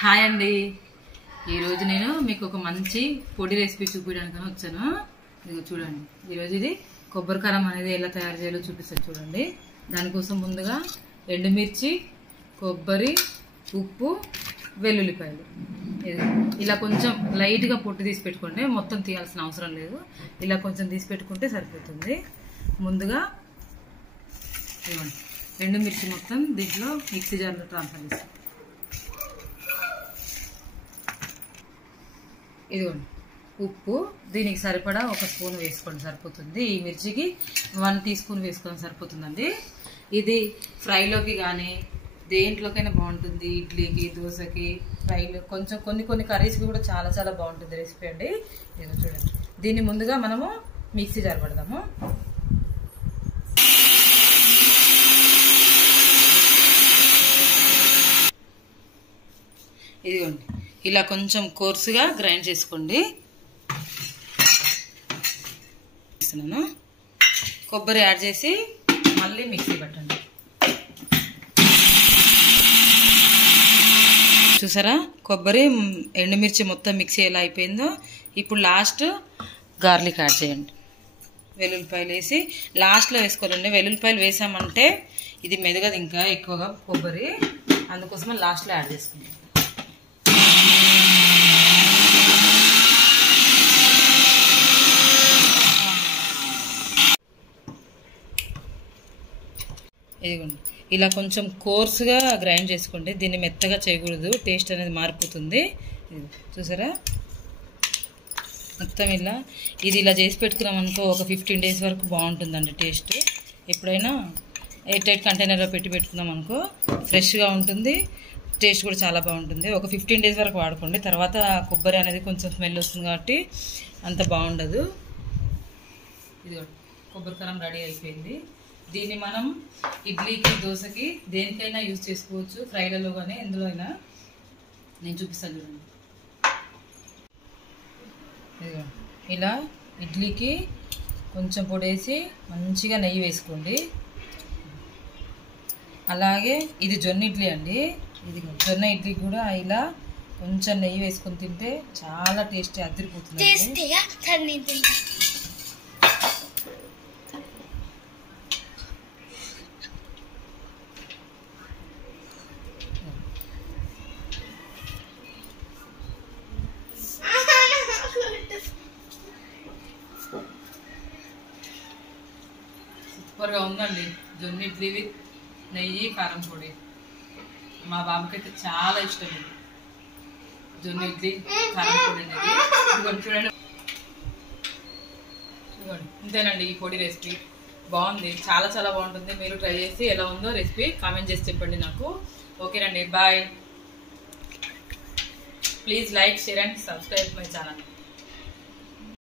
Hi అండి, ఈరోజు నేను మీకు ఒక మంచి పొడి రెసిపీ చూపించడానికి వచ్చాను. ఇది చూడండి, ఈరోజు ఇది కొబ్బరి కారం అనేది ఎలా తయారు చేయాలో చూపిస్తాను చూడండి. దానికోసం ముందుగా ఎండుమిర్చి, కొబ్బరి, ఉప్పు, వెల్లుల్లిపాయలు ఇలా కొంచెం లైట్గా పొట్టు తీసి పెట్టుకోండి. మొత్తం తీయాల్సిన అవసరం లేదు, ఇలా కొంచెం తీసి పెట్టుకుంటే సరిపోతుంది. ముందుగా ఇవ్వండి, ఎండుమిర్చి మొత్తం దీంట్లో మిక్సీ జార్లో ట్రాన్స్ఫర్ చేస్తాం. ఇదిగోండి ఉప్పు, దీనికి సరిపడా 1 స్పూన్ వేసుకోండి సరిపోతుంది. ఈ మిర్చికి 1 టీ స్పూన్ వేసుకొని సరిపోతుందండి. ఇది ఫ్రైలోకి కానీ దేంట్లోకైనా బాగుంటుంది, ఇడ్లీకి, దోశకి, ఫ్రైలో కొంచెం కొన్ని కర్రీస్కి కూడా చాలా చాలా బాగుంటుంది రెసిపీ అండి. ఇది చూడండి, దీన్ని ముందుగా మనము మిక్సీ జార్ పడదాము. ఇదిగోండి, ఇలా కొంచెం కోర్సుగా గ్రైండ్ చేసుకోండి. కొబ్బరి యాడ్ చేసి మళ్ళీ మిక్సీ పట్టండి. చూసారా, కొబ్బరి, ఎండుమిర్చి మొత్తం మిక్సీ ఎలా అయిపోయిందో. ఇప్పుడు లాస్ట్ గార్లిక్ యాడ్ చేయండి. వెల్లుల్లిపాయలు వేసి లాస్ట్లో వేసుకోవాలండి. వెల్లుల్లిపాయలు వేసామంటే ఇది మెదగదు ఇంకా ఎక్కువగా కొబ్బరి, అందుకోసమే లాస్ట్లో యాడ్ చేసుకుంటాం. ఇదిగోండి, ఇలా కొంచెం కోర్సుగా గ్రైండ్ చేసుకోండి. దీన్ని మెత్తగా చేయకూడదు, టేస్ట్ అనేది మారిపోతుంది. చూసారా, మొత్తం ఇది ఇలా చేసి పెట్టుకున్నాం అనుకో, ఒక 15 డేస్ వరకు బాగుంటుందండి టేస్ట్. ఎప్పుడైనా ఎయిర్ టైట్ కంటైనర్లో పెట్టుకున్నాం అనుకో ఫ్రెష్గా ఉంటుంది, టేస్ట్ కూడా చాలా బాగుంటుంది. ఒక 15 డేస్ వరకు వాడుకోండి. తర్వాత కొబ్బరి అనేది కొంచెం స్మెల్ వస్తుంది కాబట్టి అంత బాగుండదు. ఇది కొబ్బరి కారం రెడీ అయిపోయింది. దీన్ని మనం ఇడ్లీకి, దోశకి, దేనికైనా యూజ్ చేసుకోవచ్చు, ఫ్రైలలో కానీ ఎందులో అయినా. నేను చూపిస్తాను చూడండి. ఇలా ఇడ్లీకి కొంచెం పొడేసి మంచిగా నెయ్యి వేసుకోండి. అలాగే ఇది జొన్న ఇడ్లీ అండి. ఇది జొన్న ఇడ్లీ కూడా ఇలా కొంచెం నెయ్యి వేసుకొని తింటే చాలా టేస్టీ అదిరిపోతుంది. సూపర్గా ఉందండి జొన్న ఇడ్లీ విత్ నెయ్యి, కారం పొడి. మా బాబుకైతే చాలా ఇష్టం ఇది జొన్న ఇడ్లీ కారం పొడి అనేది. చూడండి, ఇంతేనండి ఈ పొడి రెసిపీ. బాగుంది, చాలా చాలా బాగుంటుంది. మీరు ట్రై చేసి ఎలా ఉందో రెసిపీ కామెంట్ చేసి చెప్పండి నాకు. ఓకేనండి, bye. Please like, share and subscribe my channel.